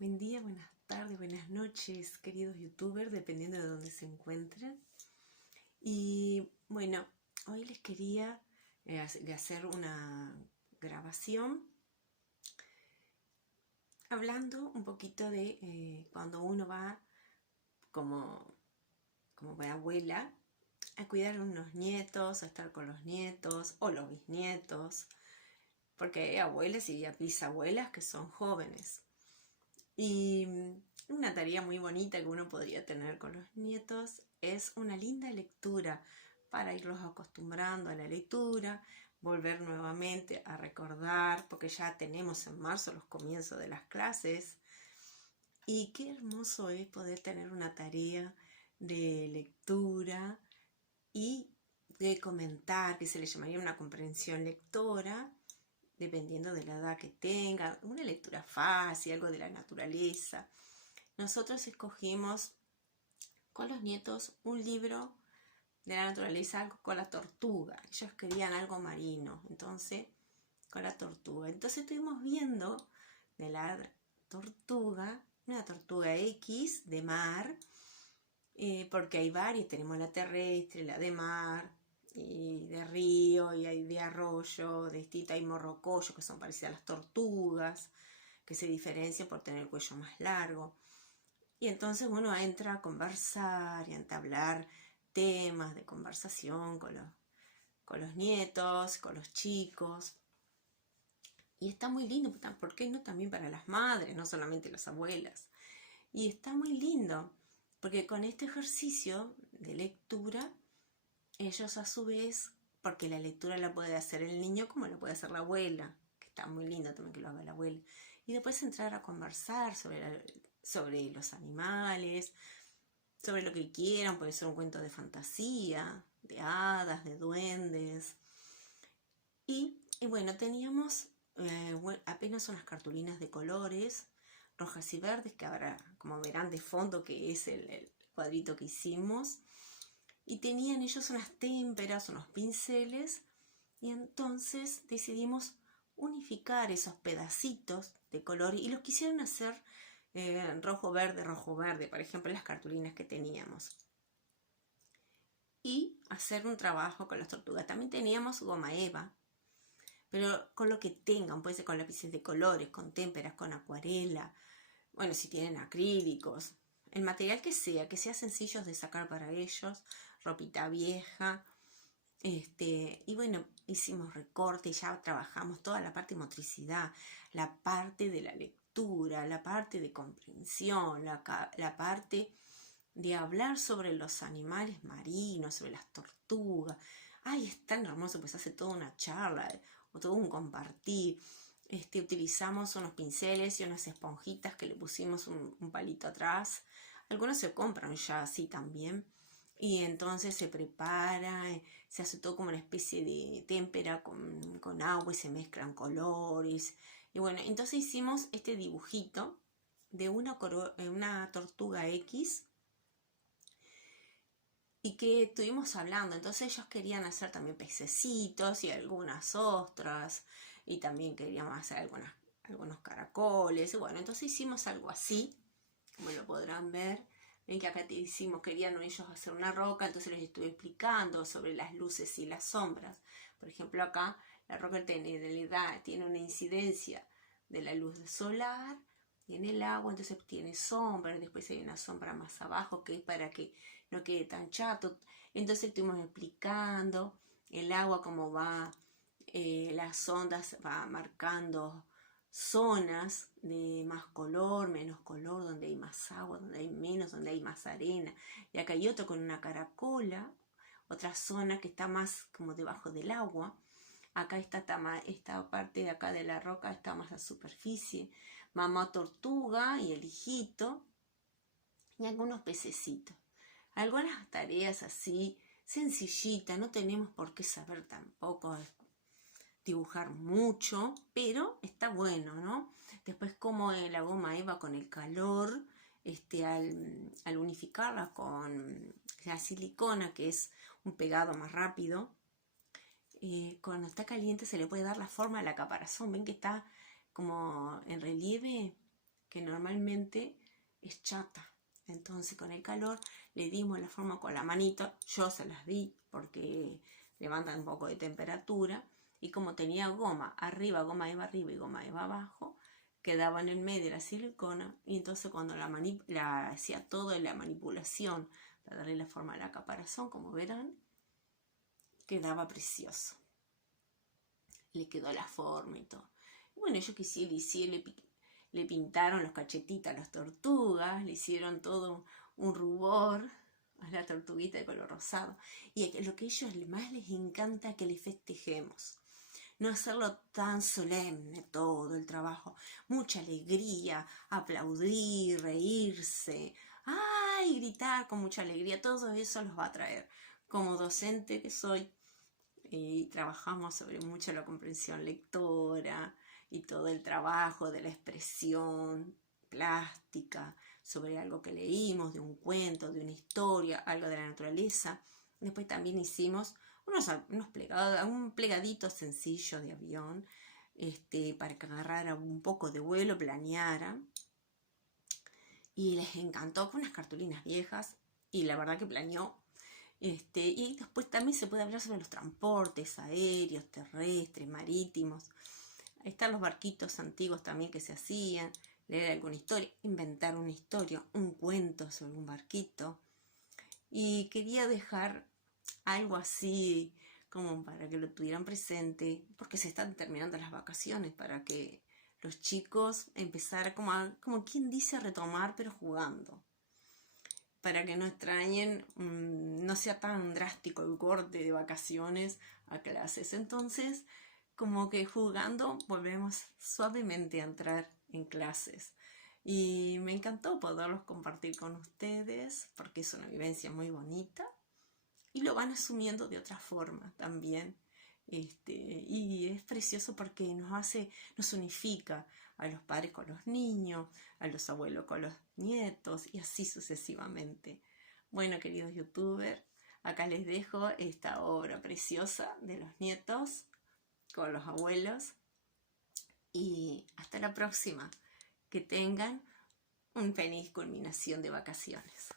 Buen día, buenas tardes, buenas noches, queridos youtubers, dependiendo de dónde se encuentren. Y bueno, hoy les quería hacer una grabación hablando un poquito de cuando uno va como abuela a cuidar a unos nietos, a estar con los nietos o los bisnietos, porque hay abuelas y bisabuelas que son jóvenes. Y una tarea muy bonita que uno podría tener con los nietos es una linda lectura para irlos acostumbrando a la lectura, volver nuevamente a recordar, porque ya tenemos en marzo los comienzos de las clases. Y qué hermoso es poder tener una tarea de lectura y de comentar, que se le llamaría una comprensión lectora, dependiendo de la edad que tenga, una lectura fácil, algo de la naturaleza. Nosotros escogimos con los nietos un libro de la naturaleza, algo con la tortuga. Ellos querían algo marino, entonces con la tortuga. Entonces estuvimos viendo de la tortuga, una tortuga X de mar, porque hay varias, tenemos la terrestre, la de mar, y de río, y hay de arroyo, de distintas, hay morrocoyo, que son parecidas a las tortugas, que se diferencian por tener el cuello más largo. Y entonces uno entra a conversar y a entablar temas de conversación con los nietos, con los chicos. Y está muy lindo, ¿por qué no? También para las madres, no solamente las abuelas. Y está muy lindo, porque con este ejercicio de lectura, ellos a su vez, porque la lectura la puede hacer el niño como la puede hacer la abuela, que está muy lindo también que lo haga la abuela. Y después entrar a conversar sobre los animales, sobre lo que quieran, puede ser un cuento de fantasía, de hadas, de duendes. Y bueno, teníamos apenas unas cartulinas de colores, rojas y verdes, que ahora, como verán de fondo, que es el cuadrito que hicimos. Y tenían ellos unas témperas, unos pinceles, y entonces decidimos unificar esos pedacitos de color y los quisieron hacer rojo, verde, por ejemplo, las cartulinas que teníamos. Y hacer un trabajo con las tortugas. También teníamos goma eva, pero con lo que tengan, puede ser con lápices de colores, con témperas, con acuarela, bueno, si tienen acrílicos, el material que sea sencillo de sacar para ellos, ropita vieja, y bueno, hicimos recorte, ya trabajamos toda la parte de motricidad, la parte de la lectura, la parte de comprensión, la parte de hablar sobre los animales marinos, sobre las tortugas. Ay, es tan hermoso, pues hace toda una charla o todo un compartir. Utilizamos unos pinceles y unas esponjitas que le pusimos un palito atrás. Algunos se compran ya así también. Y entonces se prepara, se hace todo como una especie de témpera con agua y se mezclan colores. Y bueno, entonces hicimos este dibujito de una tortuga X y que estuvimos hablando. Entonces ellos querían hacer también pececitos y algunas ostras y también queríamos hacer algunos caracoles. Y bueno, entonces hicimos algo así, como lo podrán ver. Ven que acá querían ellos hacer una roca, entonces les estuve explicando sobre las luces y las sombras. Por ejemplo, acá la roca tiene una incidencia de la luz solar y en el agua, entonces tiene sombra, después hay una sombra más abajo que es para que no quede tan chato. Entonces estuvimos explicando el agua, cómo va, las ondas, va marcando zonas de más color, menos color, donde hay más agua, donde hay menos, donde hay más arena. Y acá hay otro con una caracola, otra zona que está más como debajo del agua. Acá esta parte de acá de la roca está más a superficie. Mamá tortuga y el hijito y algunos pececitos. Algunas tareas así, sencillitas, no tenemos por qué saber tampoco dibujar mucho, pero está bueno, ¿no? Después como la goma eva con el calor, al unificarla con la silicona, que es un pegado más rápido, cuando está caliente se le puede dar la forma de la caparazón. Ven que está como en relieve, que normalmente es chata. Entonces con el calor le dimos la forma con la manito, yo se las di porque levantan un poco de temperatura, y como tenía goma arriba, goma iba arriba y goma iba abajo, quedaba en el medio la silicona, y entonces cuando la hacía toda la manipulación para darle la forma a la caparazón, como verán, quedaba precioso. Le quedó la forma y todo. Bueno, yo le pintaron los cachetitos a las tortugas, le hicieron todo un rubor a la tortuguita de color rosado. Y lo que a ellos más les encanta es que les festejemos. No hacerlo tan solemne todo el trabajo. Mucha alegría, aplaudir, reírse, ¡ay! Gritar con mucha alegría. Todo eso los va a traer. Como docente que soy, y trabajamos sobre mucho la comprensión lectora y todo el trabajo de la expresión plástica sobre algo que leímos, de un cuento, de una historia, algo de la naturaleza. Después también hicimos un plegadito sencillo de avión, para que agarrara un poco de vuelo, planeara. Y les encantó, con unas cartulinas viejas, y la verdad que planeó. Y después también se puede hablar sobre los transportes aéreos, terrestres, marítimos. Ahí están los barquitos antiguos también que se hacían, leer alguna historia, inventar una historia, un cuento sobre un barquito. Y quería dejar algo así como para que lo tuvieran presente, porque se están terminando las vacaciones, para que los chicos empezaran como quien dice, a retomar, pero jugando. Para que no extrañen, no sea tan drástico el corte de vacaciones a clases. Entonces, como que jugando volvemos suavemente a entrar en clases. Y me encantó poderlos compartir con ustedes, porque es una vivencia muy bonita. Y lo van asumiendo de otra forma también. Y es precioso porque nos unifica a los padres con los niños, a los abuelos con los nietos, y así sucesivamente. Bueno, queridos youtubers, acá les dejo esta obra preciosa de los nietos con los abuelos, y hasta la próxima. Que tengan una feliz culminación de vacaciones.